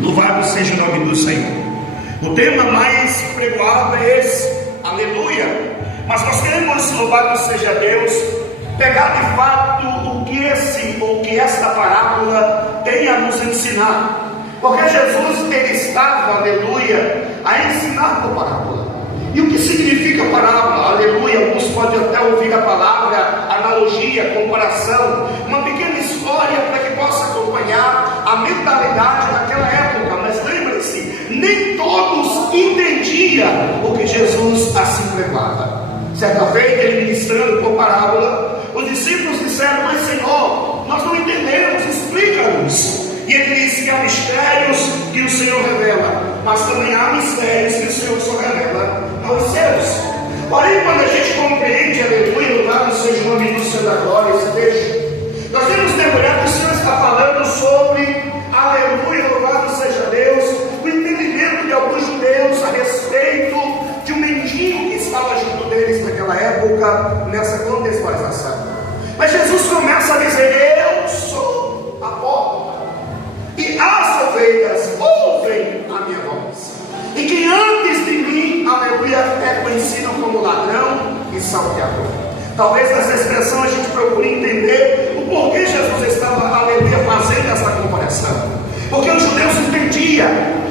Louvado seja o nome do Senhor. O tema mais pregoado é esse, aleluia. Mas nós queremos, louvado seja Deus, pegar de fato o que esta parábola tem a nos ensinar. Porque Jesus, ele estava, aleluia, a ensinar por parábola. E o que significa parábola? Aleluia. Alguns podem até ouvir a palavra analogia, comparação, uma pequena história para que possa acompanhar a mentalidade daquela época. Mas lembre-se, nem todos entendiam o que Jesus assim pregava. Certa feita, ele ministrando por parábola, os discípulos disseram: mas Senhor, nós não entendemos, explica-nos. E ele disse que há mistérios que o Senhor revela, mas também há mistérios que o Senhor só revela aos céus. Porém, quando a gente compreende, aleluia, louvado seja o nome do Senhor da glória, esse texto, nós temos mergulhado que o Senhor está falando sobre, aleluia, louvado seja Deus, o entendimento de alguns judeus a respeito de um mendigo que estava junto deles naquela época, nessa contextualização. Mas Jesus começa a dizer: eu sou a porta, e as ovelhas ouvem a minha voz, e quem antes de mim, aleluia, é conhecido como ladrão e salteador. Talvez nessa expressão a gente procure entender o porquê Jesus estava, aleluia, fazendo essa comparação. Porque os judeus entendiam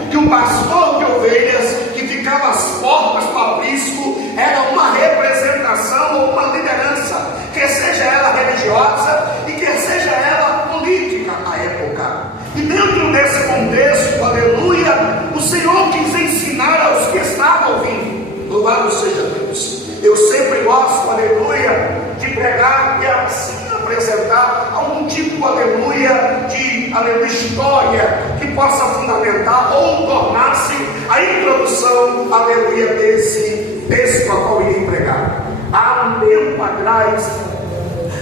que um pastor de ovelhas que ficava às portas do aprisco era uma representação ou uma liderança, quer seja ela religiosa e quer seja ela política à época. E dentro desse contexto, aleluia, o Senhor quis ensinar aos que estavam ouvindo. Louvado seja Deus. Eu sempre gosto, aleluia, de pregar e assim apresentar algum tipo, aleluia, de história que possa fundamentar ou tornar-se a introdução, aleluia, desse texto a qual eu irei pregar. Há um tempo atrás,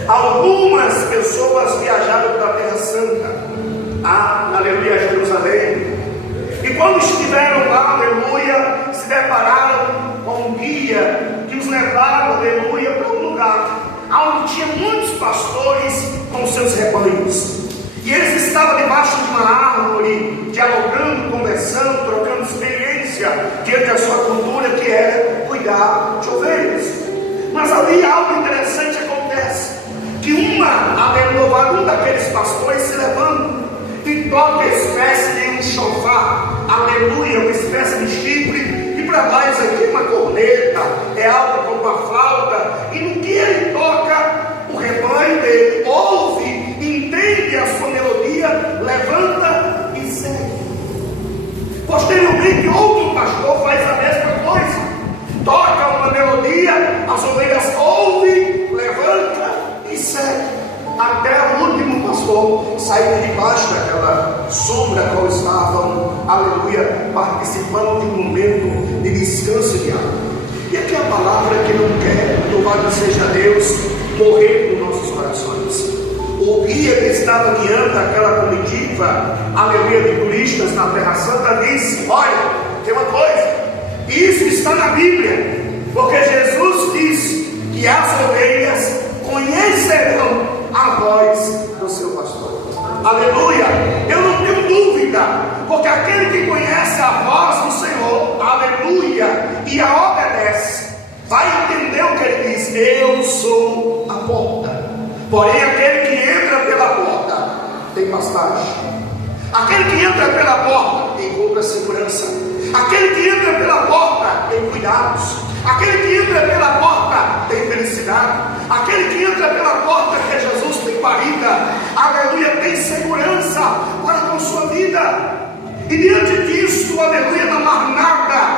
algumas pessoas viajaram para a Terra Santa, aleluia, Jerusalém, e quando estiveram lá, aleluia, se depararam com um guia que os levaram, aleluia, para um lugar onde tinha muitos pastores com seus rebanhos, e eles estavam debaixo de uma árvore, dialogando, conversando, trocando experiência diante da sua cultura, que era cuidar de ovelhas. Mas ali algo interessante acontece, que um daqueles pastores se levanta e toca a espécie de um chofar, aleluia, uma espécie de chifre, e para nós aqui uma corneta, é algo como uma flauta, e no que ele toca, o rebanho dele ouve, entende a sua melodia, levanta e segue. Posteriormente, outro pastor faz a mesma coisa, toca uma melodia, as ovelhas ouvem, levanta e segue, até o último pastor sair debaixo daquela sombra a qual estavam, aleluia, participando de um momento de descanso de alma. E aqui a palavra que não quer, louvado seja Deus, morrer nos nossos corações. O guia que estava guiando aquela comitiva, aleluia, de turistas na Terra Santa, disse: olha, tem uma coisa, isso está na Bíblia, porque Jesus disse que as ovelhas conhecerão a voz do seu pastor. Aleluia, eu não tenho dúvida, porque aquele que conhece a voz do Senhor, aleluia, e a obedece, vai entender o que ele diz: eu sou a porta. Porém, aquele que entra pela porta tem pastagem, aquele que entra pela porta encontra segurança, aquele que entra pela porta tem cuidados, aquele que entra pela porta tem felicidade, aquele que entra pela porta que é Jesus tem guarida, aleluia, tem segurança para com sua vida. E diante disso, aleluia, não há nada